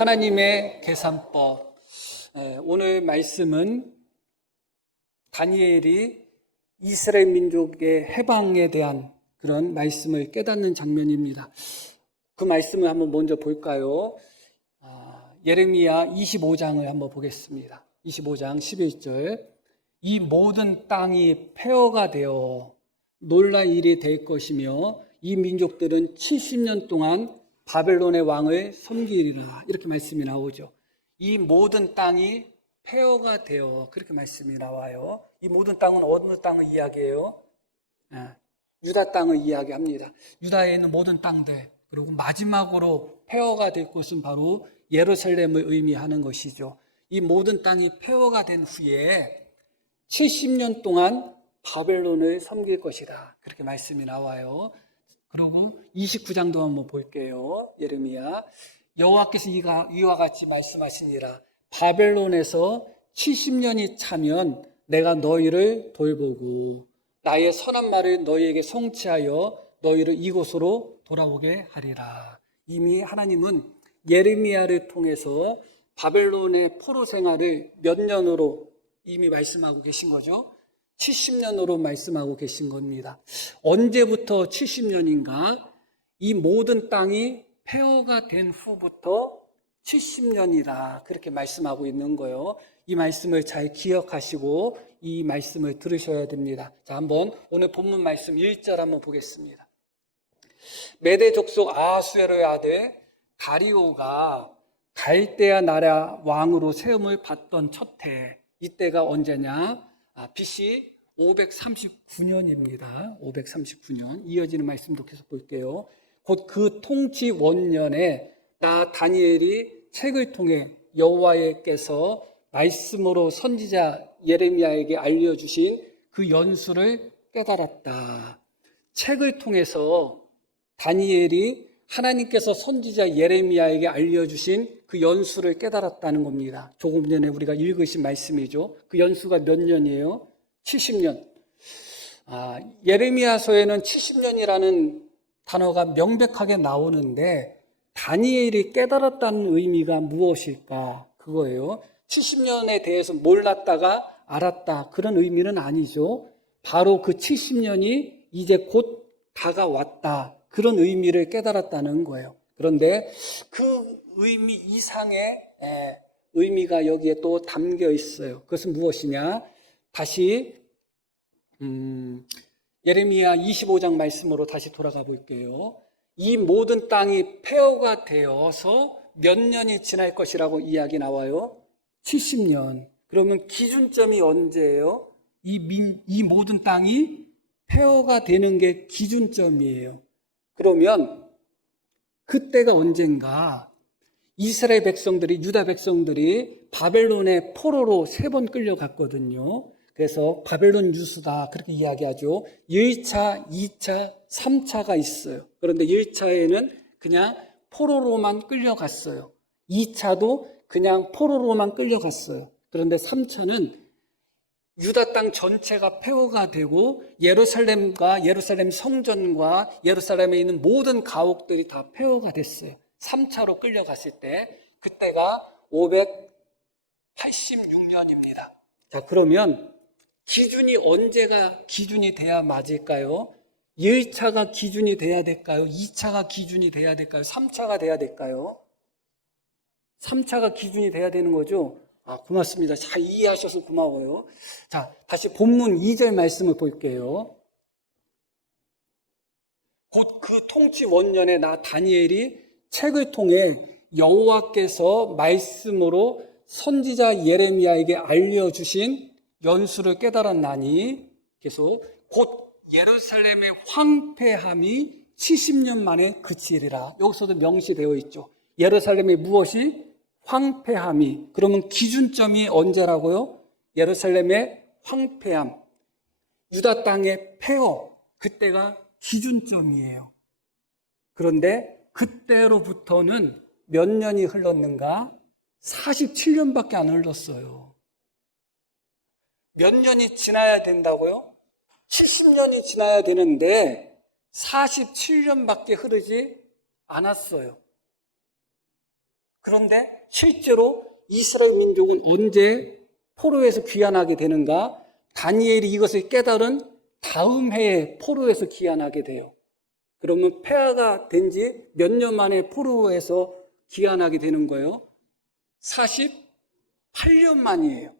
하나님의 계산법. 오늘 말씀은 다니엘이 이스라엘 민족의 해방에 대한 그런 말씀을 깨닫는 장면입니다. 그 말씀을 한번 먼저 볼까요? 예레미야 25장을 한번 보겠습니다. 25장 11절. 이 모든 땅이 폐허가 되어 놀랄 일이 될 것이며 이 민족들은 70년 동안 바벨론의 왕을 섬기리라. 이렇게 말씀이 나오죠. 이 모든 땅이 폐허가 되어, 그렇게 말씀이 나와요. 이 모든 땅은 어느 땅을 이야기해요? 유다 땅을 이야기합니다. 유다에 있는 모든 땅들, 그리고 마지막으로 폐허가 될 곳은 바로 예루살렘을 의미하는 것이죠. 이 모든 땅이 폐허가 된 후에 70년 동안 바벨론을 섬길 것이다. 그렇게 말씀이 나와요. 그리고 29장도 한번 볼게요. 예레미야. 여호와께서 이와 같이 말씀하시니라. 바벨론에서 70년이 차면 내가 너희를 돌보고 나의 선한 말을 너희에게 성취하여 너희를 이곳으로 돌아오게 하리라. 이미 하나님은 예레미야를 통해서 바벨론의 포로 생활을 몇 년으로 이미 말씀하고 계신 거죠. 70년으로 말씀하고 계신 겁니다. 언제부터 70년인가? 이 모든 땅이 폐허가 된 후부터 70년이라 그렇게 말씀하고 있는 거예요. 이 말씀을 잘 기억하시고 이 말씀을 들으셔야 됩니다. 자, 한번 오늘 본문 말씀 1절 한번 보겠습니다. 메대 족속 아하수에로의 아들 다리오가 갈대아 나라 왕으로 세움을 받던 첫 해, 이때가 언제냐? BC 539년입니다. 539년. 이어지는 말씀도 계속 볼게요. 곧 그 통치 원년에 나 다니엘이 책을 통해 여호와께서 말씀으로 선지자 예레미야에게 알려주신 그 연수를 깨달았다. 책을 통해서 다니엘이 하나님께서 선지자 예레미야에게 알려주신 그 연수를 깨달았다는 겁니다. 조금 전에 우리가 읽으신 말씀이죠. 그 연수가 몇 년이에요? 70년. 예레미야서에는 70년이라는 단어가 명백하게 나오는데 다니엘이 깨달았다는 의미가 무엇일까? 그거예요. 70년에 대해서 몰랐다가 알았다. 그런 의미는 아니죠. 바로 그 70년이 이제 곧 다가왔다. 그런 의미를 깨달았다는 거예요. 그런데 그 의미 이상의 의미가 여기에 또 담겨 있어요. 그것은 무엇이냐? 다시 예레미야 25장 말씀으로 다시 돌아가 볼게요. 이 모든 땅이 폐허가 되어서 몇 년이 지날 것이라고 이야기 나와요? 70년. 그러면 기준점이 언제예요? 이 모든 땅이 폐허가 되는 게 기준점이에요. 그러면 그때가 언젠가 이스라엘 백성들이, 유다 백성들이 바벨론의 포로로 3번 끌려갔거든요. 그래서 바벨론 유수다 그렇게 이야기하죠. 1차, 2차, 3차가 있어요. 그런데 1차에는 그냥 포로로만 끌려갔어요. 2차도 그냥 포로로만 끌려갔어요. 그런데 3차는 유다 땅 전체가 폐허가 되고 예루살렘과 예루살렘 성전과 예루살렘에 있는 모든 가옥들이 다 폐허가 됐어요. 3차로 끌려갔을 때 그때가 586년입니다. 자, 그러면 기준이 언제가 기준이 돼야 맞을까요? 1차가 기준이 돼야 될까요? 2차가 기준이 돼야 될까요? 3차가 돼야 될까요? 3차가 기준이 돼야 되는 거죠? 고맙습니다. 잘 이해하셔서 고마워요. 자, 다시 본문 2절 말씀을 볼게요. 곧 그 통치 원년에 나 다니엘이 책을 통해 여호와께서 말씀으로 선지자 예레미야에게 알려주신 연수를 깨달았나니 계속 곧 예루살렘의 황폐함이 70년 만에 그치리라. 여기서도 명시되어 있죠. 예루살렘의 무엇이? 황폐함이. 그러면 기준점이 언제라고요? 예루살렘의 황폐함, 유다 땅의 폐허, 그때가 기준점이에요. 그런데 그때로부터는 몇 년이 흘렀는가? 47년밖에 안 흘렀어요. 몇 년이 지나야 된다고요? 70년이 지나야 되는데 47년밖에 흐르지 않았어요. 그런데 실제로 이스라엘 민족은 언제 포로에서 귀환하게 되는가? 다니엘이 이것을 깨달은 다음 해에 포로에서 귀환하게 돼요. 그러면 폐하가 된 지 몇 년 만에 포로에서 귀환하게 되는 거예요? 48년 만이에요.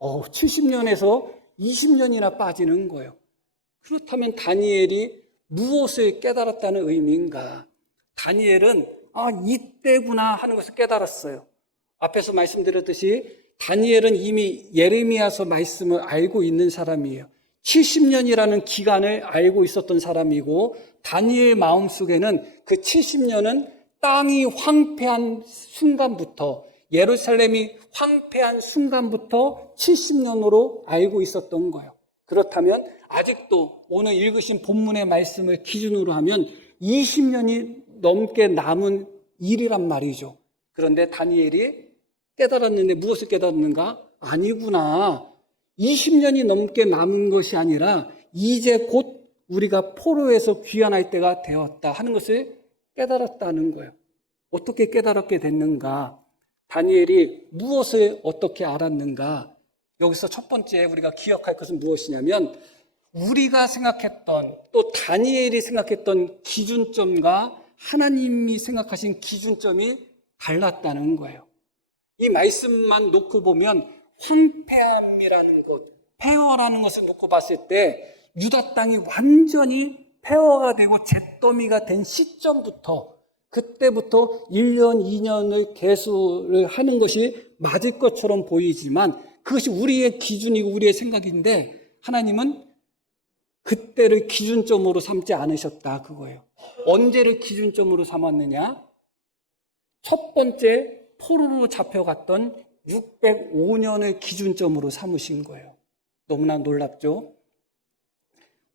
70년에서 20년이나 빠지는 거예요. 그렇다면 다니엘이 무엇을 깨달았다는 의미인가? 다니엘은 이때구나 하는 것을 깨달았어요. 앞에서 말씀드렸듯이 다니엘은 이미 예레미야서 말씀을 알고 있는 사람이에요. 70년이라는 기간을 알고 있었던 사람이고, 다니엘 마음속에는 그 70년은 땅이 황폐한 순간부터, 예루살렘이 황폐한 순간부터 70년으로 알고 있었던 거예요. 그렇다면 아직도 오늘 읽으신 본문의 말씀을 기준으로 하면 20년이 넘게 남은 일이란 말이죠. 그런데 다니엘이 깨달았는데 무엇을 깨달았는가? 아니구나. 20년이 넘게 남은 것이 아니라 이제 곧 우리가 포로에서 귀환할 때가 되었다 하는 것을 깨달았다는 거예요. 어떻게 깨달았게 됐는가? 다니엘이 무엇을 어떻게 알았는가? 여기서 첫 번째 우리가 기억할 것은 무엇이냐면, 우리가 생각했던, 또 다니엘이 생각했던 기준점과 하나님이 생각하신 기준점이 달랐다는 거예요. 이 말씀만 놓고 보면 황폐함이라는 것, 폐허라는 것을 놓고 봤을 때 유다 땅이 완전히 폐허가 되고 잿더미가 된 시점부터, 그때부터 1년, 2년을 계수를 하는 것이 맞을 것처럼 보이지만 그것이 우리의 기준이고 우리의 생각인데, 하나님은 그때를 기준점으로 삼지 않으셨다, 그거예요. 언제를 기준점으로 삼았느냐? 첫 번째 포로로 잡혀갔던 605년을 기준점으로 삼으신 거예요. 너무나 놀랍죠?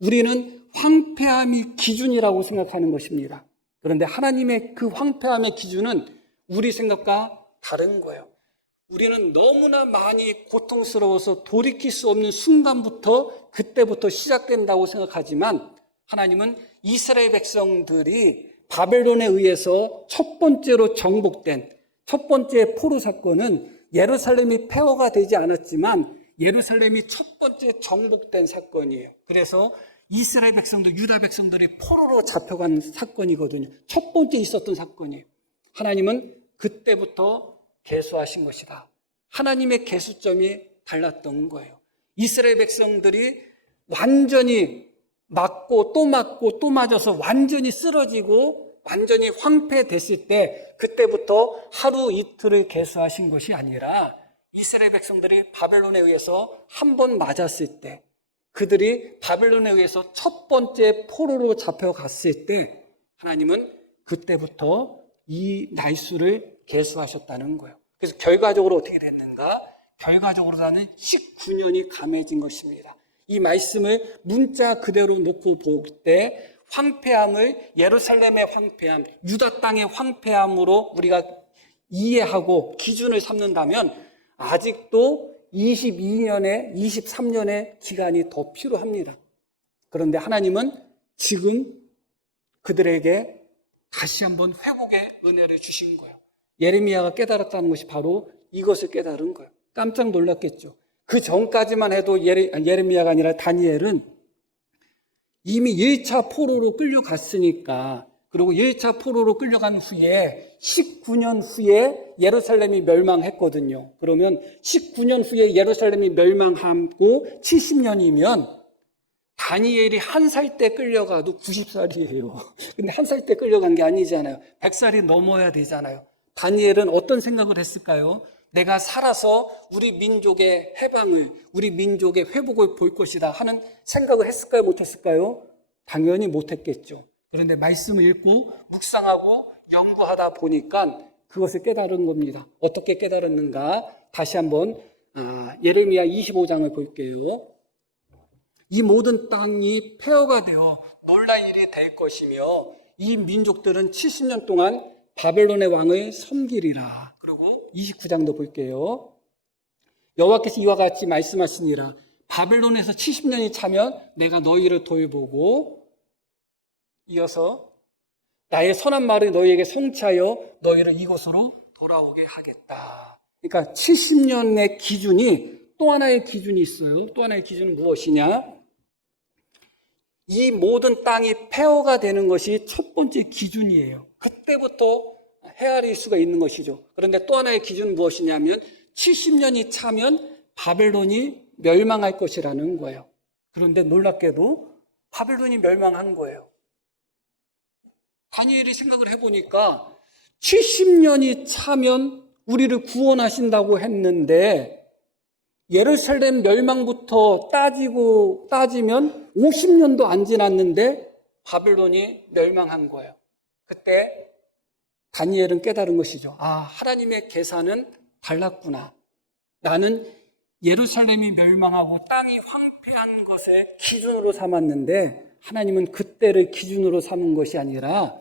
우리는 황폐함이 기준이라고 생각하는 것입니다. 그런데 하나님의 그 황폐함의 기준은 우리 생각과 다른 거예요. 우리는 너무나 많이 고통스러워서 돌이킬 수 없는 순간부터, 그때부터 시작된다고 생각하지만, 하나님은 이스라엘 백성들이 바벨론에 의해서 첫 번째로 정복된 첫 번째 포로 사건은 예루살렘이 폐허가 되지 않았지만 예루살렘이 첫 번째 정복된 사건이에요. 그래서 이스라엘 백성들, 유다 백성들이 포로로 잡혀간 사건이거든요. 첫 번째 있었던 사건이에요. 하나님은 그때부터 계수하신 것이다. 하나님의 계수점이 달랐던 거예요. 이스라엘 백성들이 완전히 맞고 또 맞아서 완전히 쓰러지고 완전히 황폐됐을 때, 그때부터 하루 이틀을 계수하신 것이 아니라 이스라엘 백성들이 바벨론에 의해서 한 번 맞았을 때, 그들이 바벨론에 의해서 첫 번째 포로로 잡혀갔을 때 하나님은 그때부터 이 날수를 계수하셨다는 거예요. 그래서 결과적으로 어떻게 됐는가? 결과적으로는 19년이 감해진 것입니다. 이 말씀을 문자 그대로 놓고 볼 때 황폐함을 예루살렘의 황폐함, 유다 땅의 황폐함으로 우리가 이해하고 기준을 삼는다면 아직도 22년에 23년의 기간이 더 필요합니다. 그런데 하나님은 지금 그들에게 다시 한번 회복의 은혜를 주신 거예요. 예레미야가 깨달았다는 것이 바로 이것을 깨달은 거예요. 깜짝 놀랐겠죠. 그 전까지만 해도 예레미야가 아니라 다니엘은 이미 1차 포로로 끌려갔으니까, 그리고 1차 포로로 끌려간 후에 19년 후에 예루살렘이 멸망했거든요. 그러면 19년 후에 예루살렘이 멸망하고 70년이면 다니엘이 1살 때 끌려가도 90살이에요. 근데 1살 때 끌려간 게 아니잖아요. 100살이 넘어야 되잖아요. 다니엘은 어떤 생각을 했을까요? 내가 살아서 우리 민족의 해방을, 우리 민족의 회복을 볼 것이다 하는 생각을 했을까요? 못했을까요? 당연히 못했겠죠. 그런데 말씀을 읽고 묵상하고 연구하다 보니까 그것을 깨달은 겁니다. 어떻게 깨달았는가? 다시 한번 예레미야 25장을 볼게요. 이 모든 땅이 폐허가 되어 놀랄 일이 될 것이며 이 민족들은 70년 동안 바벨론의 왕을 섬기리라. 그리고 29장도 볼게요. 여호와께서 이와 같이 말씀하시니라. 바벨론에서 70년이 차면 내가 너희를 돌보고, 이어서 나의 선한 말을 너희에게 성취하여 너희를 이곳으로 돌아오게 하겠다. 그러니까 70년의 기준이 또 하나의 기준이 있어요. 또 하나의 기준은 무엇이냐? 이 모든 땅이 폐허가 되는 것이 첫 번째 기준이에요. 그때부터 헤아릴 수가 있는 것이죠. 그런데 또 하나의 기준은 무엇이냐면 70년이 차면 바벨론이 멸망할 것이라는 거예요. 그런데 놀랍게도 바벨론이 멸망한 거예요. 다니엘이 생각을 해보니까 70년이 차면 우리를 구원하신다고 했는데 예루살렘 멸망부터 따지면 50년도 안 지났는데 바벨론이 멸망한 거예요. 그때 다니엘은 깨달은 것이죠. 아, 하나님의 계산은 달랐구나. 나는 예루살렘이 멸망하고 땅이 황폐한 것에 기준으로 삼았는데 하나님은 그때를 기준으로 삼은 것이 아니라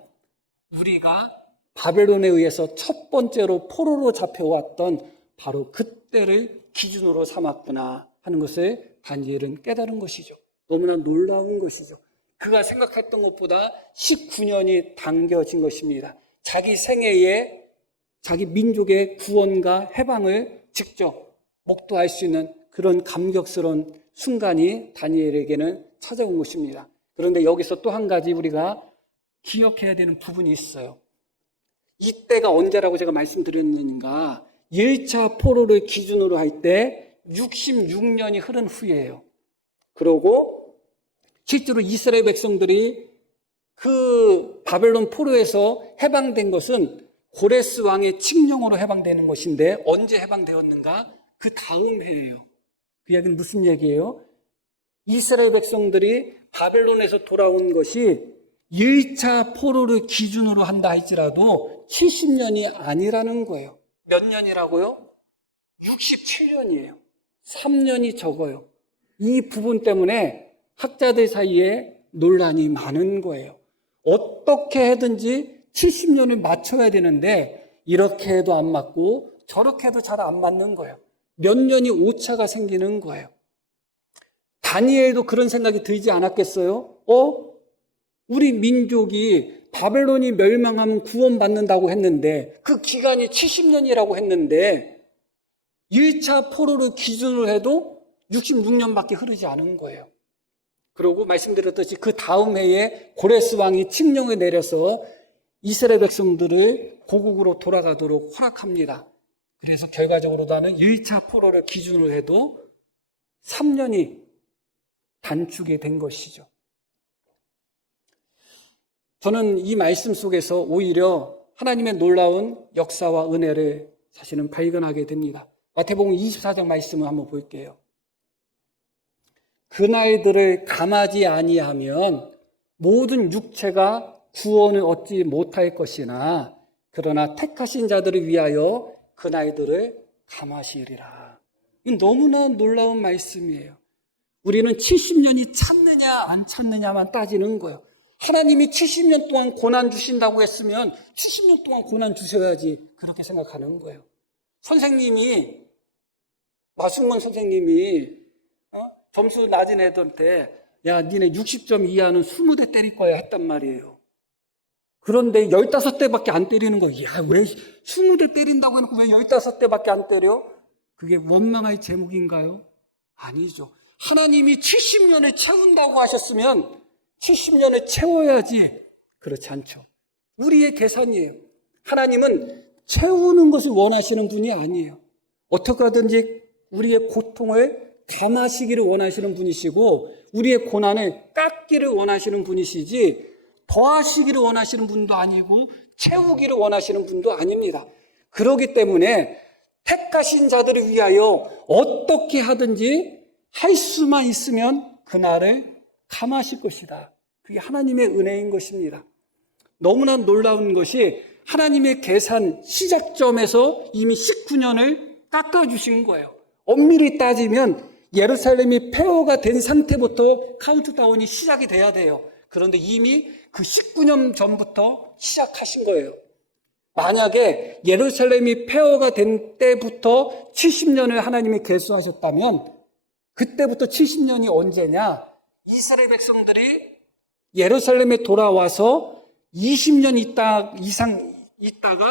우리가 바벨론에 의해서 첫 번째로 포로로 잡혀왔던 바로 그때를 기준으로 삼았구나 하는 것을 다니엘은 깨달은 것이죠. 너무나 놀라운 것이죠. 그가 생각했던 것보다 19년이 당겨진 것입니다. 자기 생애에 자기 민족의 구원과 해방을 직접 목도할 수 있는 그런 감격스러운 순간이 다니엘에게는 찾아온 것입니다. 그런데 여기서 또 한 가지 우리가 기억해야 되는 부분이 있어요. 이때가 언제라고 제가 말씀드렸는가? 1차 포로를 기준으로 할 때 66년이 흐른 후예요. 그러고 실제로 이스라엘 백성들이 그 바벨론 포로에서 해방된 것은 고레스 왕의 칙령으로 해방되는 것인데 언제 해방되었는가? 그 다음 해예요. 그 이야기는 무슨 얘기예요? 이스라엘 백성들이 바벨론에서 돌아온 것이 1차 포로를 기준으로 한다 할지라도 70년이 아니라는 거예요. 몇 년이라고요? 67년이에요. 3년이 적어요. 이 부분 때문에 학자들 사이에 논란이 많은 거예요. 어떻게 해든지 70년을 맞춰야 되는데 이렇게 해도 안 맞고 저렇게 해도 잘 안 맞는 거예요. 몇 년이 오차가 생기는 거예요. 다니엘도 그런 생각이 들지 않았겠어요? 우리 민족이 바벨론이 멸망하면 구원받는다고 했는데 그 기간이 70년이라고 했는데 1차 포로를 기준으로 해도 66년밖에 흐르지 않은 거예요. 그리고 말씀드렸듯이 그 다음 해에 고레스 왕이 칙령을 내려서 이스라엘 백성들을 고국으로 돌아가도록 허락합니다. 그래서 결과적으로 나는 1차 포로를 기준으로 해도 3년이 단축이 된 것이죠. 저는 이 말씀 속에서 오히려 하나님의 놀라운 역사와 은혜를 사실은 발견하게 됩니다. 마태복음 24장 말씀을 한번 볼게요. 그날들을 감하지 아니하면 모든 육체가 구원을 얻지 못할 것이나 그러나 택하신 자들을 위하여 그날들을 감하시리라. 이건 너무나 놀라운 말씀이에요. 우리는 70년이 찼느냐 안 찼느냐만 따지는 거예요. 하나님이 70년 동안 고난 주신다고 했으면 70년 동안 고난 주셔야지 그렇게 생각하는 거예요. 마승건 선생님이 점수 낮은 애들한테 야 니네 60점 이하는 20대 때릴 거야 했단 말이에요. 그런데 15대밖에 안 때리는 거예요. 야 왜 20대 때린다고 해놓고 왜 15대밖에 안 때려? 그게 원망할 제목인가요? 아니죠. 하나님이 70년을 채운다고 하셨으면 70년을 채워야지. 그렇지 않죠. 우리의 계산이에요. 하나님은 채우는 것을 원하시는 분이 아니에요. 어떻게 하든지 우리의 고통을 감하시기를 원하시는 분이시고 우리의 고난을 깎기를 원하시는 분이시지 더하시기를 원하시는 분도 아니고 채우기를 원하시는 분도 아닙니다. 그렇기 때문에 택하신 자들을 위하여 어떻게 하든지 할 수만 있으면 그날을 감하실 것이다. 그게 하나님의 은혜인 것입니다. 너무나 놀라운 것이 하나님의 계산 시작점에서 이미 19년을 깎아주신 거예요. 엄밀히 따지면 예루살렘이 폐허가 된 상태부터 카운트다운이 시작이 돼야 돼요. 그런데 이미 그 19년 전부터 시작하신 거예요. 만약에 예루살렘이 폐허가 된 때부터 70년을 하나님이 계수하셨다면 그때부터 70년이 언제냐? 이스라엘 백성들이 예루살렘에 돌아와서 20년 이상 있다가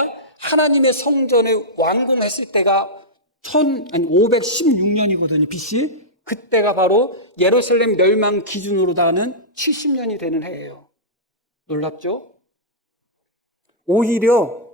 하나님의 성전을 완공했을 때가 516년이거든요. BC. 그때가 바로 예루살렘 멸망 기준으로 다는 70년이 되는 해예요. 놀랍죠? 오히려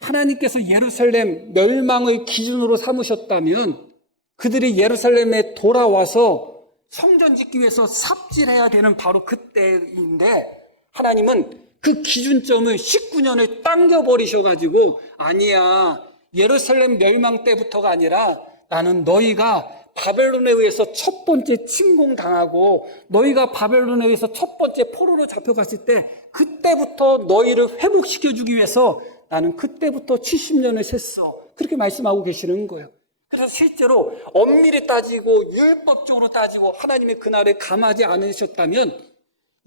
하나님께서 예루살렘 멸망을 기준으로 삼으셨다면 그들이 예루살렘에 돌아와서 성전 짓기 위해서 삽질해야 되는 바로 그때인데 하나님은 그 기준점을 19년을 당겨버리셔가지고 아니야, 예루살렘 멸망 때부터가 아니라 나는 너희가 바벨론에 의해서 첫 번째 침공당하고 너희가 바벨론에 의해서 첫 번째 포로로 잡혀갔을 때 그때부터 너희를 회복시켜주기 위해서 나는 그때부터 70년을 셌어. 그렇게 말씀하고 계시는 거예요. 그래서 실제로 엄밀히 따지고 율법적으로 따지고 하나님의 그날에 감하지 않으셨다면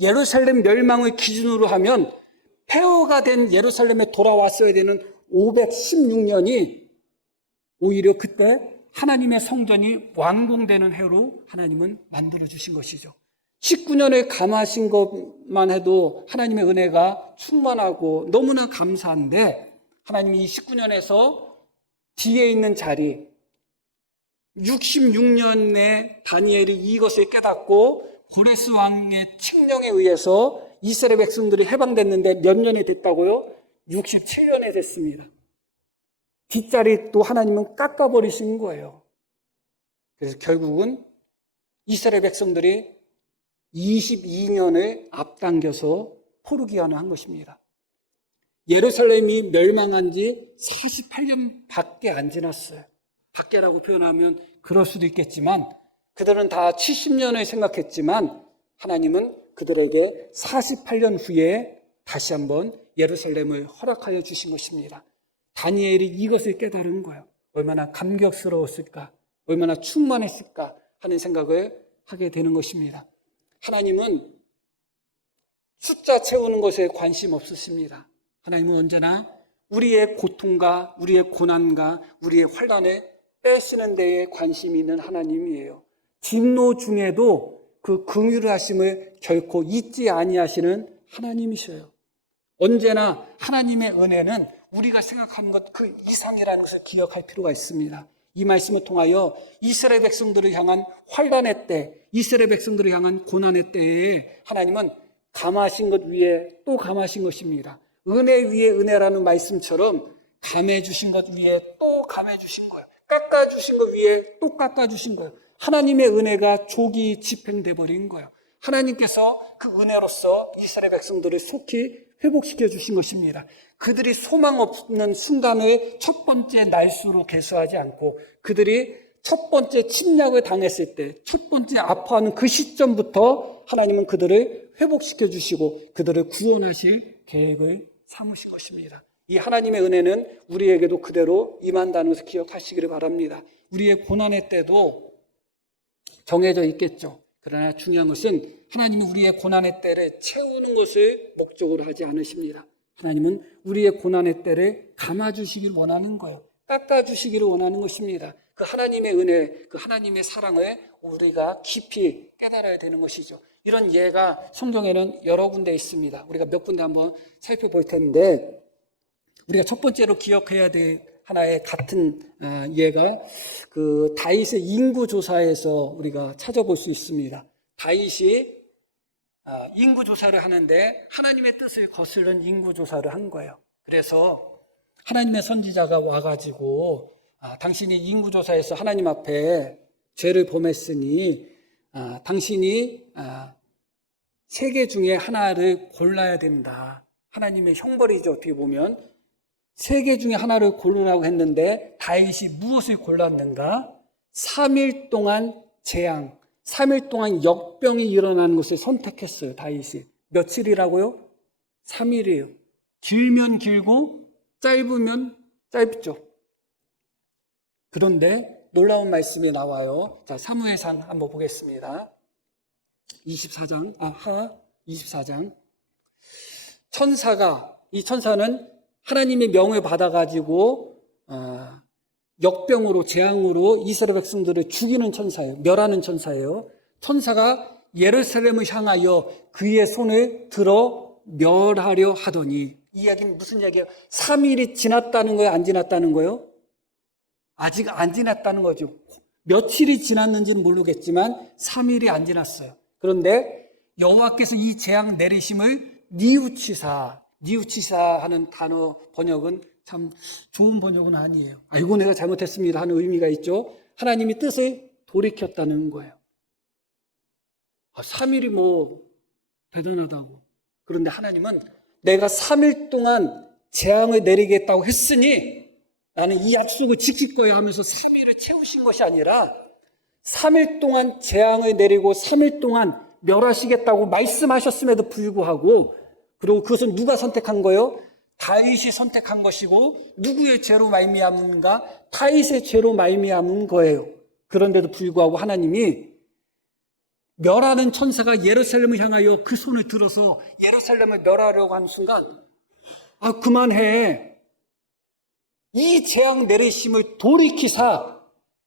예루살렘 멸망을 기준으로 하면 폐허가 된 예루살렘에 돌아왔어야 되는 516년이 오히려 그때 하나님의 성전이 완공되는 해로 하나님은 만들어주신 것이죠. 19년을 감하신 것만 해도 하나님의 은혜가 충만하고 너무나 감사한데 하나님이 이 19년에서 뒤에 있는 자리 66년에 다니엘이 이것을 깨닫고 고레스 왕의 칙령에 의해서 이스라엘 백성들이 해방됐는데 몇 년이 됐다고요? 67년이 됐습니다. 뒷자리 또 하나님은 깎아버리신 거예요. 그래서 결국은 이스라엘 백성들이 22년을 앞당겨서 포르기아는 한 것입니다. 예루살렘이 멸망한 지 48년밖에 안 지났어요. 밖에라고 표현하면 그럴 수도 있겠지만 그들은 다 70년을 생각했지만 하나님은 그들에게 48년 후에 다시 한번 예루살렘을 허락하여 주신 것입니다. 다니엘이 이것을 깨달은 거예요. 얼마나 감격스러웠을까, 얼마나 충만했을까 하는 생각을 하게 되는 것입니다. 하나님은 숫자 채우는 것에 관심 없으십니다. 하나님은 언제나 우리의 고통과 우리의 고난과 우리의 환난에 빼시는 데에 관심이 있는 하나님이에요. 진노 중에도 그 긍휼을 하심을 결코 잊지 아니하시는 하나님이셔요. 언제나 하나님의 은혜는 우리가 생각하는 것 그 이상이라는 것을 기억할 필요가 있습니다. 이 말씀을 통하여 이스라엘 백성들을 향한 환난의 때, 이스라엘 백성들을 향한 고난의 때에 하나님은 감하신 것 위에 또 감하신 것입니다. 은혜 위에 은혜라는 말씀처럼 감해 주신 것 위에 또 감해 주신 거예요. 깎아 주신 것 위에 또 깎아 주신 거예요. 하나님의 은혜가 조기 집행돼 버린 거예요. 하나님께서 그 은혜로서 이스라엘 백성들을 속히 회복시켜 주신 것입니다. 그들이 소망 없는 순간을 첫 번째 날수로 계수하지 않고 그들이 첫 번째 침략을 당했을 때 첫 번째 아파하는 그 시점부터 하나님은 그들을 회복시켜 주시고 그들을 구원하실 계획을 삼으실 것입니다. 이 하나님의 은혜는 우리에게도 그대로 임한다는 것을 기억하시기를 바랍니다. 우리의 고난의 때도 정해져 있겠죠. 그러나 중요한 것은 하나님은 우리의 고난의 때를 채우는 것을 목적으로 하지 않으십니다. 하나님은 우리의 고난의 때를 감아주시길 원하는 거예요. 깎아주시기를 원하는 것입니다. 그 하나님의 은혜, 그 하나님의 사랑을 우리가 깊이 깨달아야 되는 것이죠. 이런 예가 성경에는 여러 군데 있습니다. 우리가 몇 군데 한번 살펴볼 텐데 우리가 첫 번째로 기억해야 될 하나의 같은 예가 그 다윗의 인구조사에서 우리가 찾아볼 수 있습니다. 다윗이 인구조사를 하는데 하나님의 뜻을 거스른 인구조사를 한 거예요. 그래서 하나님의 선지자가 와가지고 당신이 인구조사에서 하나님 앞에 죄를 범했으니 당신이 3개 중에 하나를 골라야 된다. 하나님의 형벌이죠. 어떻게 보면 3개 중에 하나를 고르라고 했는데 다윗이 무엇을 골랐는가? 3일 동안 재앙, 3일 동안 역병이 일어나는 것을 선택했어요. 다윗이. 며칠이라고요? 3일이에요. 길면 길고 짧으면 짧죠. 그런데 놀라운 말씀이 나와요. 자, 사무엘상 한번 보겠습니다. 24장. 이 천사는 하나님의 명을 받아가지고 역병으로 재앙으로 이스라엘 백성들을 죽이는 천사예요. 멸하는 천사예요. 천사가 예루살렘을 향하여 그의 손을 들어 멸하려 하더니 이 이야기는 무슨 이야기예요? 3일이 지났다는 거예요? 안 지났다는 거예요? 아직 안 지났다는 거죠. 며칠이 지났는지는 모르겠지만 3일이 안 지났어요. 그런데 여호와께서 이 재앙 내리심을 니우치사 하는 단어 번역은 참 좋은 번역은 아니에요. 아이고 내가 잘못했습니다 하는 의미가 있죠. 하나님이 뜻을 돌이켰다는 거예요. 3일이 뭐 대단하다고. 그런데 하나님은 내가 3일 동안 재앙을 내리겠다고 했으니 나는 이 약속을 지킬 거야 하면서 3일을 채우신 것이 아니라 3일 동안 재앙을 내리고 3일 동안 멸하시겠다고 말씀하셨음에도 불구하고, 그리고 그것은 누가 선택한 거예요? 다윗이 선택한 것이고, 누구의 죄로 말미암은가? 다윗의 죄로 말미암은 거예요. 그런데도 불구하고 하나님이 멸하는 천사가 예루살렘을 향하여 그 손을 들어서 예루살렘을 멸하려고 하는 순간, 그만해. 이 재앙 내리심을 돌이키사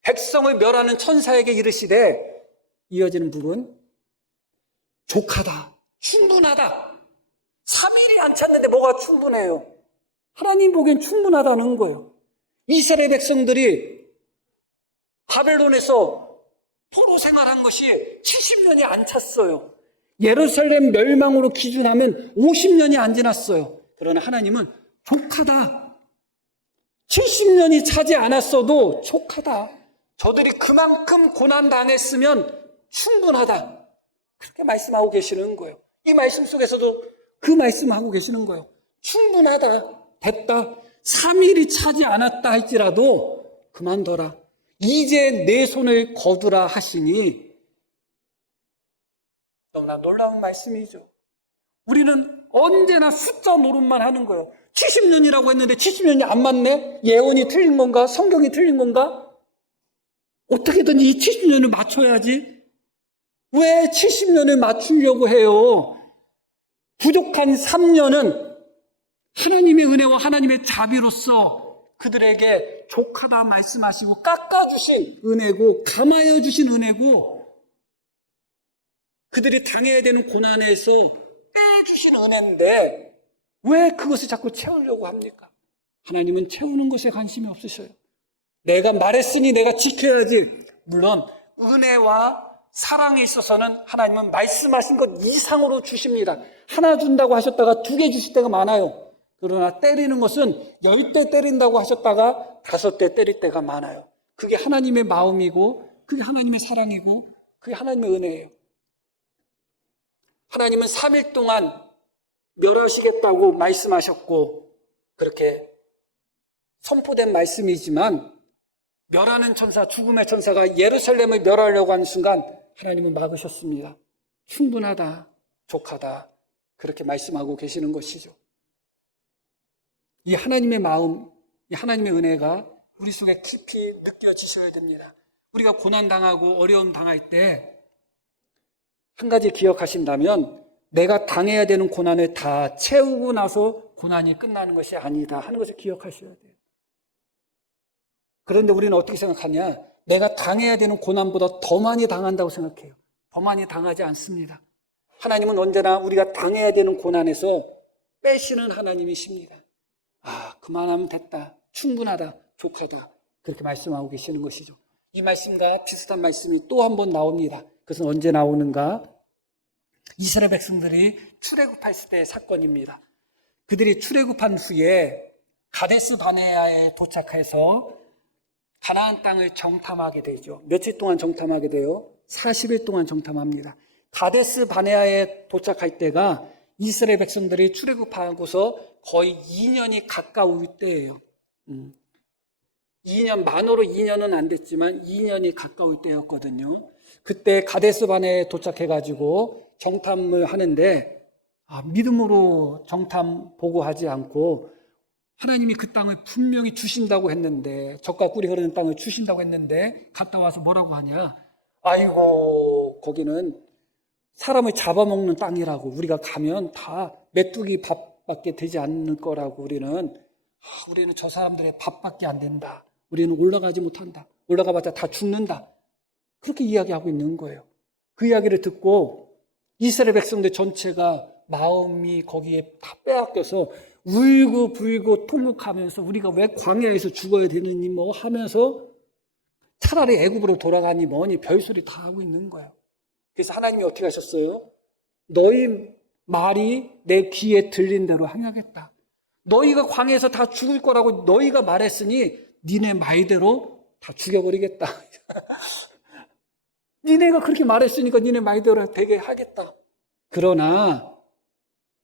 백성을 멸하는 천사에게 이르시되, 이어지는 부분, 족하다, 충분하다. 3일이 안 찼는데 뭐가 충분해요? 하나님 보기엔 충분하다는 거예요. 이스라엘 백성들이 바벨론에서 포로 생활한 것이 70년이 안 찼어요. 예루살렘 멸망으로 기준하면 50년이 안 지났어요. 그러나 하나님은 족하다. 70년이 차지 않았어도 족하다. 저들이 그만큼 고난당했으면 충분하다. 그렇게 말씀하고 계시는 거예요. 이 말씀 속에서도 그 말씀하고 계시는 거예요. 충분하다. 됐다. 3일이 차지 않았다 할지라도 그만둬라. 이제 내 손을 거두라 하시니, 너무나 놀라운 말씀이죠. 우리는 언제나 숫자 노릇만 하는 거예요. 70년이라고 했는데 70년이 안 맞네? 예언이 틀린 건가? 성경이 틀린 건가? 어떻게든지 이 70년을 맞춰야지. 왜 70년을 맞추려고 해요? 부족한 3년은 하나님의 은혜와 하나님의 자비로서 그들에게 족하다 말씀하시고 깎아주신 은혜고, 감하여 주신 은혜고, 그들이 당해야 되는 고난에서 빼주신 은혜인데 왜 그것을 자꾸 채우려고 합니까? 하나님은 채우는 것에 관심이 없으셔요. 내가 말했으니 내가 지켜야지. 물론 은혜와 사랑에 있어서는 하나님은 말씀하신 것 이상으로 주십니다. 하나 준다고 하셨다가 2개 주실 때가 많아요. 그러나 때리는 것은 10대 때린다고 하셨다가 5대 때릴 때가 많아요. 그게 하나님의 마음이고, 그게 하나님의 사랑이고, 그게 하나님의 은혜예요. 하나님은 3일 동안 멸하시겠다고 말씀하셨고, 그렇게 선포된 말씀이지만 멸하는 천사, 죽음의 천사가 예루살렘을 멸하려고 하는 순간 하나님은 막으셨습니다. 충분하다, 족하다, 그렇게 말씀하고 계시는 것이죠. 이 하나님의 마음, 이 하나님의 은혜가 우리 속에 깊이 느껴지셔야 됩니다. 우리가 고난당하고 어려움 당할 때 한 가지 기억하신다면, 내가 당해야 되는 고난을 다 채우고 나서 고난이 끝나는 것이 아니다 하는 것을 기억하셔야 돼요. 그런데 우리는 어떻게 생각하냐? 내가 당해야 되는 고난보다 더 많이 당한다고 생각해요. 더 많이 당하지 않습니다. 하나님은 언제나 우리가 당해야 되는 고난에서 빼시는 하나님이십니다. 그만하면 됐다, 충분하다, 족하다, 그렇게 말씀하고 계시는 것이죠. 이 말씀과 비슷한 말씀이 또 한 번 나옵니다. 그것은 언제 나오는가? 이스라엘 백성들이 출애굽했을 때의 사건입니다. 그들이 출애굽한 후에 가데스 바네아에 도착해서 가나안 땅을 정탐하게 되죠. 며칠 동안 정탐하게 돼요? 40일 동안 정탐합니다. 가데스 바네아에 도착할 때가 이스라엘 백성들이 출애굽하고서 거의 2년이 가까울 때예요. 2년, 만으로 2년은 안 됐지만 2년이 가까울 때였거든요. 그때 가데스 바네아에 도착해가지고 정탐을 하는데, 믿음으로 정탐 보고하지 않고 하나님이 그 땅을 분명히 주신다고 했는데, 젖과 꿀이 흐르는 땅을 주신다고 했는데 갔다 와서 뭐라고 하냐? 아이고, 거기는 사람을 잡아먹는 땅이라고, 우리가 가면 다 메뚜기 밥밖에 되지 않는 거라고, 우리는 저 사람들의 밥밖에 안 된다, 우리는 올라가지 못한다, 올라가봤자 다 죽는다, 그렇게 이야기하고 있는 거예요. 그 이야기를 듣고 이스라엘 백성들 전체가 마음이 거기에 다 빼앗겨서 울고 불고 통곡하면서 우리가 왜 광야에서 죽어야 되느니 뭐 하면서 차라리 애굽으로 돌아가니 뭐니 별소리 다 하고 있는 거예요. 그래서 하나님이 어떻게 하셨어요? 너희 말이 내 귀에 들린 대로 행하겠다. 너희가 광야에서 다 죽을 거라고 너희가 말했으니 니네 말대로 다 죽여버리겠다. 니네가 그렇게 말했으니까 니네 말대로 되게 하겠다. 그러나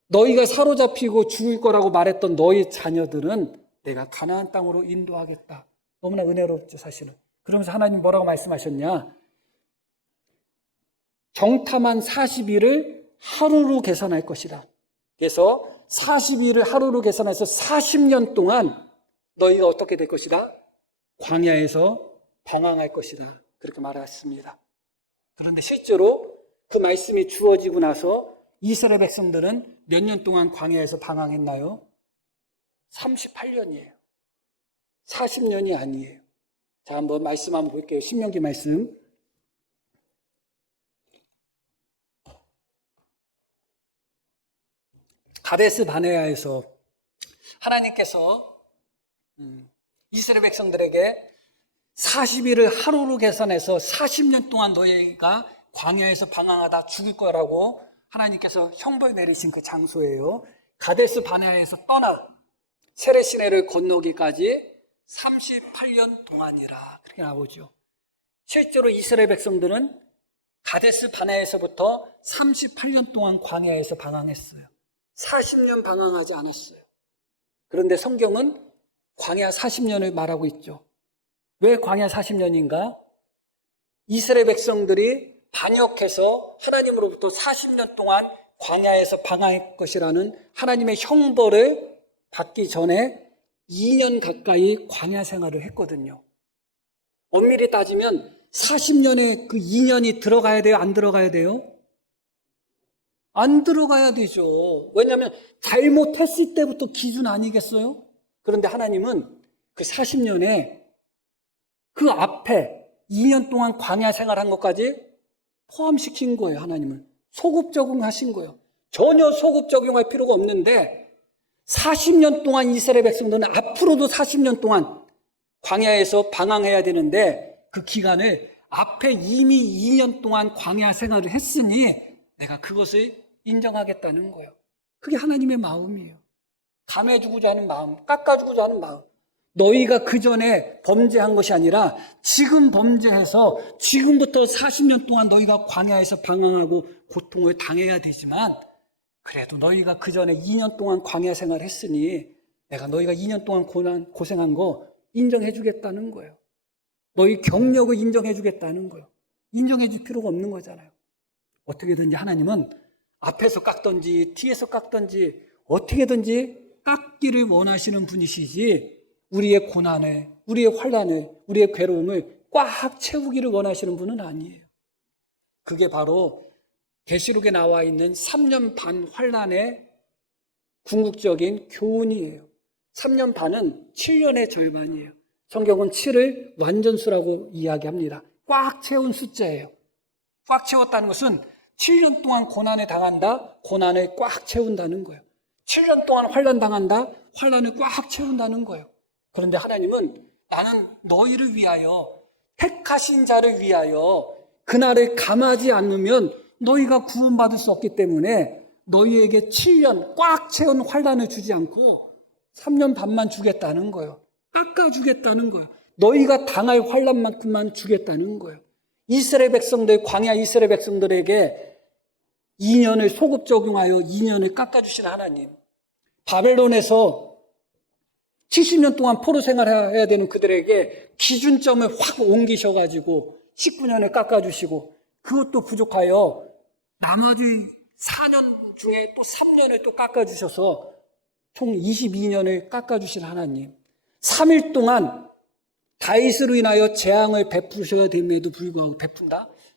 너희가 사로잡히고 죽을 거라고 말했던 너희 자녀들은 내가 가나안 땅으로 인도하겠다. 너무나 은혜롭죠, 사실은. 그러면서 하나님 뭐라고 말씀하셨냐? 정탐한 40일을 하루로 계산할 것이다. 그래서 40일을 하루로 계산해서 40년 동안 너희가 어떻게 될 것이다? 광야에서 방황할 것이다. 그렇게 말했습니다. 그런데 실제로 그 말씀이 주어지고 나서 이스라엘 백성들은 몇 년 동안 광야에서 방황했나요? 38년이에요. 40년이 아니에요. 자, 한번 말씀 한번 볼게요. 신명기 말씀. 가데스 바네아에서 하나님께서 이스라엘 백성들에게 40일을 하루로 계산해서 40년 동안 너희가 광야에서 방황하다 죽을 거라고 하나님께서 형벌 내리신 그 장소예요. 가데스 바네아에서 떠나 세례 시내를 건너기까지 38년 동안이라 그렇게 나오죠. 실제로 이스라엘 백성들은 가데스 바네아에서부터 38년 동안 광야에서 방황했어요. 40년 방황하지 않았어요. 그런데 성경은 광야 40년을 말하고 있죠. 왜 광야 40년인가? 이스라엘 백성들이 반역해서 하나님으로부터 40년 동안 광야에서 방황할 것이라는 하나님의 형벌을 받기 전에 2년 가까이 광야 생활을 했거든요. 엄밀히 따지면 40년에 그 2년이 들어가야 돼요? 안 들어가야 돼요? 안 들어가야 되죠. 왜냐하면 잘못했을 때부터 기준 아니겠어요? 그런데 하나님은 그 40년에 그 앞에 2년 동안 광야 생활한 것까지 포함시킨 거예요. 하나님은 소급 적용하신 거예요. 전혀 소급 적용할 필요가 없는데 40년 동안 이스라엘 백성들은 앞으로도 40년 동안 광야에서 방황해야 되는데 그 기간을 앞에 이미 2년 동안 광야 생활을 했으니 내가 그것을 인정하겠다는 거예요. 그게 하나님의 마음이에요. 감해주고자 하는 마음, 깎아주고자 하는 마음. 너희가 그 전에 범죄한 것이 아니라 지금 범죄해서 지금부터 40년 동안 너희가 광야에서 방황하고 고통을 당해야 되지만 그래도 너희가 그 전에 2년 동안 광야 생활을 했으니 내가 너희가 2년 동안 고생한 거 인정해 주겠다는 거예요. 너희 경력을 인정해 주겠다는 거예요. 인정해 줄 필요가 없는 거잖아요. 어떻게든지 하나님은 앞에서 깎든지 뒤에서 깎든지 어떻게든지 깎기를 원하시는 분이시지 우리의 고난을, 우리의 환난을, 우리의 괴로움을 꽉 채우기를 원하시는 분은 아니에요. 그게 바로 계시록에 나와 있는 3년 반 환난의 궁극적인 교훈이에요. 3년 반은 7년의 절반이에요. 성경은 7을 완전수라고 이야기합니다. 꽉 채운 숫자예요. 꽉 채웠다는 것은 7년 동안 고난에 당한다, 고난을 꽉 채운다는 거예요. 7년 동안 환난 당한다, 환난을 꽉 채운다는 거예요. 그런데 하나님은 나는 너희를 위하여, 택하신 자를 위하여 그날을 감하지 않으면 너희가 구원받을 수 없기 때문에 너희에게 7년 꽉 채운 환난을 주지 않고 3년 반만 주겠다는 거예요. 깎아주겠다는 거예요. 너희가 당할 환난만큼만 주겠다는 거예요. 이스라엘 백성들, 광야 이스라엘 백성들에게 2년을 소급 적용하여 2년을 깎아주시는 하나님. 바벨론에서 70년 동안 포로 생활해야 되는 그들에게 기준점을 확 옮기셔가지고 19년을 깎아주시고 그것도 부족하여 나머지 4년 중에 또 3년을 또 깎아주셔서 총 22년을 깎아주신 하나님. 3일 동안 다윗으로 인하여 재앙을 베푸셔야 됨에도 불구하고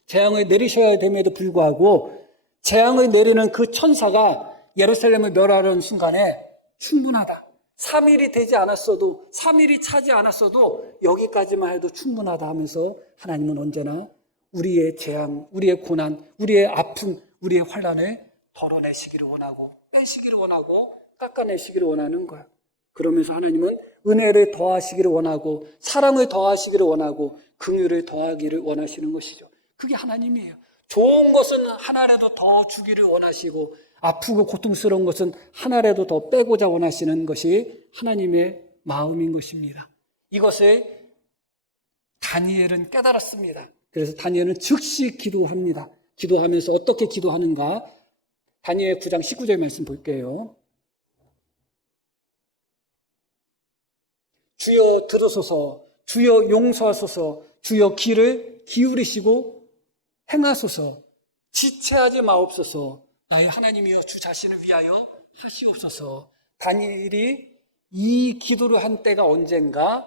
재앙을 내리셔야 됨에도 불구하고 재앙을 내리는 그 천사가 예루살렘을 멸하려는 순간에 충분하다. 3일이 되지 않았어도 3일이 차지 않았어도 여기까지만 해도 충분하다 하면서 하나님은 언제나 우리의 재앙, 우리의 고난, 우리의 아픔, 우리의 환난을 덜어내시기를 원하고 빼시기를 원하고 깎아내시기를 원하는 거예요. 그러면서 하나님은 은혜를 더하시기를 원하고 사랑을 더하시기를 원하고 긍휼을 더하기를 원하시는 것이죠. 그게 하나님이에요. 좋은 것은 하나라도 더 주기를 원하시고 아프고 고통스러운 것은 하나라도 더 빼고자 원하시는 것이 하나님의 마음인 것입니다. 이것을 다니엘은 깨달았습니다. 그래서 다니엘은 즉시 기도합니다. 기도하면서 어떻게 기도하는가? 다니엘 9장 19절 말씀 볼게요. 주여 들으소서, 주여 용서하소서, 주여 귀를 기울이시고 행하소서, 지체하지 마옵소서, 나의 하나님이여 주 자신을 위하여 하시옵소서. 다니엘이 이 기도를 한 때가 언젠가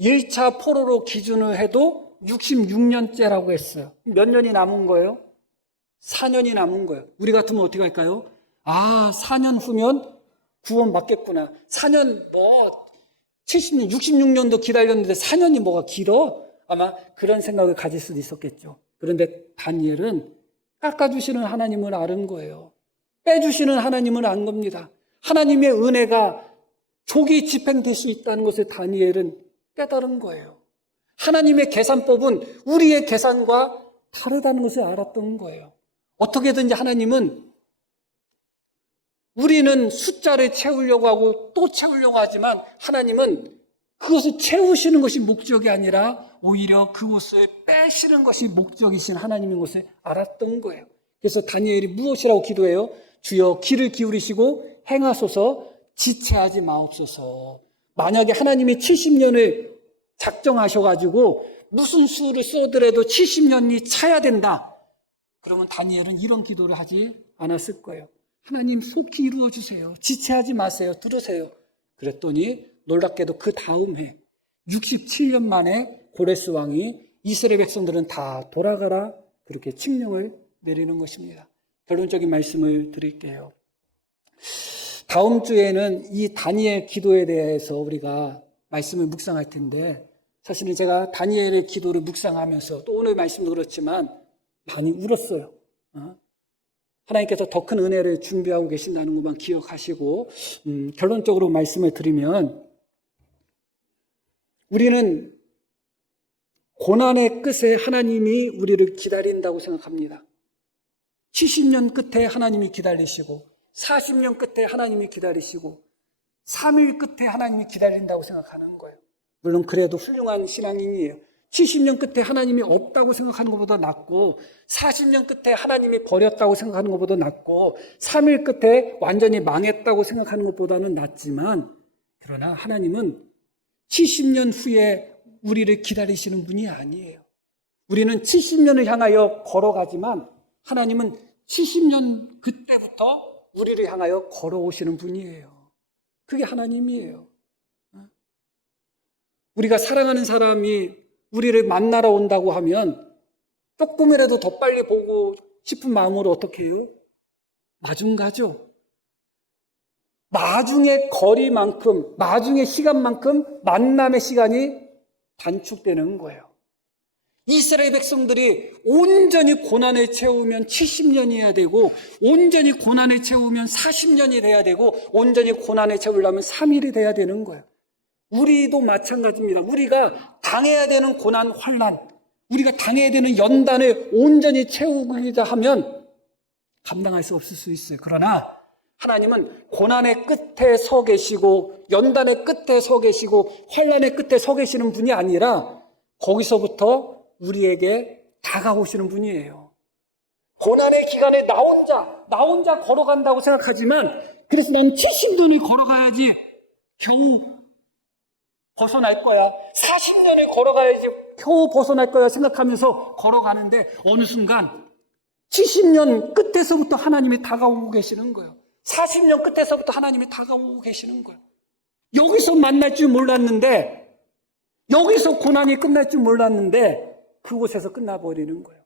1차 포로로 기준을 해도 66년째라고 했어요. 몇 년이 남은 거예요? 4년이 남은 거예요. 우리 같으면 어떻게 할까요? 4년 후면 구원 받겠구나. 4년 70년, 66년도 기다렸는데 4년이 뭐가 길어? 아마 그런 생각을 가질 수도 있었겠죠. 그런데 다니엘은 깎아주시는 하나님을 아는 거예요. 빼주시는 하나님을 안 겁니다. 하나님의 은혜가 조기 집행될 수 있다는 것을 다니엘은 깨달은 거예요. 하나님의 계산법은 우리의 계산과 다르다는 것을 알았던 거예요. 어떻게든지 하나님은 우리는 숫자를 채우려고 하고 또 채우려고 하지만 하나님은 그것을 채우시는 것이 목적이 아니라 오히려 그것을 빼시는 것이 목적이신 하나님인 것을 알았던 거예요. 그래서 다니엘이 무엇이라고 기도해요? 주여 귀를 기울이시고 행하소서, 지체하지 마옵소서. 만약에 하나님이 70년을 작정하셔가지고 무슨 수를 써더라도 70년이 차야 된다. 그러면 다니엘은 이런 기도를 하지 않았을 거예요. 하나님 속히 이루어주세요. 지체하지 마세요. 들으세요. 그랬더니 놀랍게도 그 다음 해 67년 만에 고레스 왕이 이스라엘 백성들은 다 돌아가라 그렇게 칙령을 내리는 것입니다. 결론적인 말씀을 드릴게요. 다음 주에는 이 다니엘 기도에 대해서 우리가 말씀을 묵상할 텐데 사실은 제가 다니엘의 기도를 묵상하면서 또 오늘 말씀도 그렇지만 많이 울었어요. 하나님께서 더 큰 은혜를 준비하고 계신다는 것만 기억하시고 결론적으로 말씀을 드리면 우리는 고난의 끝에 하나님이 우리를 기다린다고 생각합니다. 70년 끝에 하나님이 기다리시고 40년 끝에 하나님이 기다리시고 3일 끝에 하나님이 기다린다고 생각하는 거예요. 물론 그래도 훌륭한 신앙인이에요. 70년 끝에 하나님이 없다고 생각하는 것보다 낫고 40년 끝에 하나님이 버렸다고 생각하는 것보다 낫고 3일 끝에 완전히 망했다고 생각하는 것보다는 낫지만 그러나 하나님은 70년 후에 우리를 기다리시는 분이 아니에요. 우리는 70년을 향하여 걸어가지만 하나님은 70년 그때부터 우리를 향하여 걸어오시는 분이에요. 그게 하나님이에요. 우리가 사랑하는 사람이 우리를 만나러 온다고 하면 조금이라도 더 빨리 보고 싶은 마음으로 어떻게 해요? 마중 가죠. 마중의 거리만큼, 마중의 시간만큼 만남의 시간이 단축되는 거예요. 이스라엘 백성들이 온전히 고난을 채우면 70년이어야 되고 온전히 고난을 채우면 40년이 돼야 되고 온전히 고난을 채우려면 3일이 돼야 되는 거예요. 우리도 마찬가지입니다. 우리가 당해야 되는 고난, 환난, 우리가 당해야 되는 연단을 온전히 채우고자 하면 감당할 수 없을 수 있어요. 그러나 하나님은 고난의 끝에 서 계시고 연단의 끝에 서 계시고 환난의 끝에 서 계시는 분이 아니라 거기서부터 우리에게 다가오시는 분이에요. 고난의 기간에 나 혼자 걸어간다고 생각하지만 그래서 난 70년을 걸어가야지 겨우 벗어날 거야. 40년을 걸어가야지 겨우 벗어날 거야 생각하면서 걸어가는데 어느 순간 70년 끝에서부터 하나님이 다가오고 계시는 거예요. 40년 끝에서부터 하나님이 다가오고 계시는 거예요. 여기서 만날 줄 몰랐는데 여기서 고난이 끝날 줄 몰랐는데 그곳에서 끝나버리는 거예요.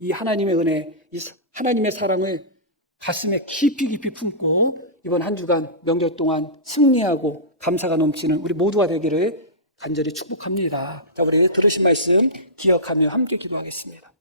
이 하나님의 은혜, 이 하나님의 사랑을 가슴에 깊이 품고 이번 한 주간 명절 동안 승리하고 감사가 넘치는 우리 모두가 되기를 간절히 축복합니다. 자, 우리 들으신 말씀 기억하며 함께 기도하겠습니다.